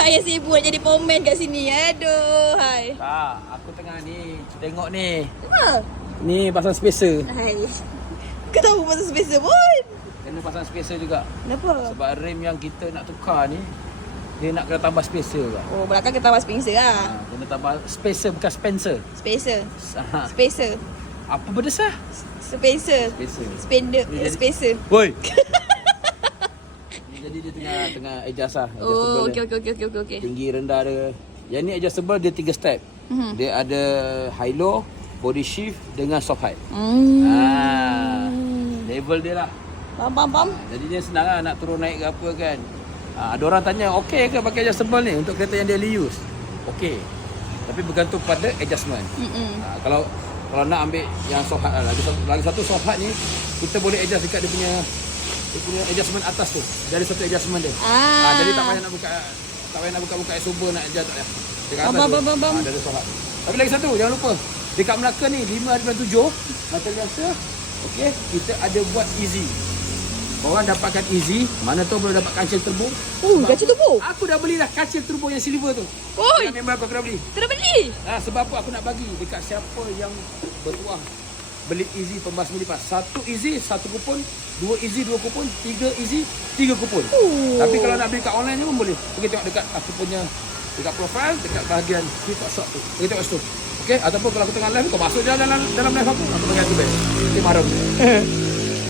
pula yang sibuk nak jadi pomen kat sini. Aduh, hai. Tak, aku tengah ni. Tengok ni. Ha. Ni pasang spacer. Hai. Kau tahu pasal spacer pun. Kena pasang spacer juga. Kenapa? Sebab rem yang kita nak tukar ni, dia nak kena tambah spacer juga. Oh, belakang kita tambah spacer lah. Kena tambah spacer bukan Spencer. Spacer. Ha. Spacer. Apa berdasar? Spacer. Spacer. Spender. Spacer. Woi. Jadi dia tengah adjust lah. Oh, Adjustable dia. okey. Tinggi rendah dia. Yang ni adjustable dia 3 step. Dia ada high low, body shift dengan soft height. Level dia lah. Pam. Jadi dia senang lah nak turun naik ke apa kan. Ada orang tanya, okey ke pakai adjustable ni untuk kereta yang daily use? Okey. Tapi bergantung pada adjustment. Kalau nak ambil yang soft height lah. Lagi satu soft height ni, kita boleh adjust dekat dia punya adjustment atas tu. Dari satu adjustment dia. Jadi tak payah nak buka Exober nak adjust tak payah. Dekat atas Bam. tu. Ada soft height. Tapi lagi satu, jangan lupa. Dekat Melaka ni 5/7 macam biasa. Okey, kita ada buat easy. Korang dapatkan easy, mana tahu boleh dapat kancil turbo. Kaca turbo. Aku dah belilah kancil turbo yang silver tu. Oi, Yang member aku dah beli. kena beli. Sebab apa aku nak bagi dekat siapa yang bertuah beli easy pembasmi lipas. 1 easy 1 kupon, 2 easy 2 kupon, 3 easy 3 kupon. Tapi kalau nak beli kat online pun boleh. Pergi tengok dekat aku punya dekat profile, dekat bahagian TikTok shop tu. Pergi tengok situ. Okey, ataupun kalau aku tengah live kau masuk dalam live aku bagi aku best. Terima kasih.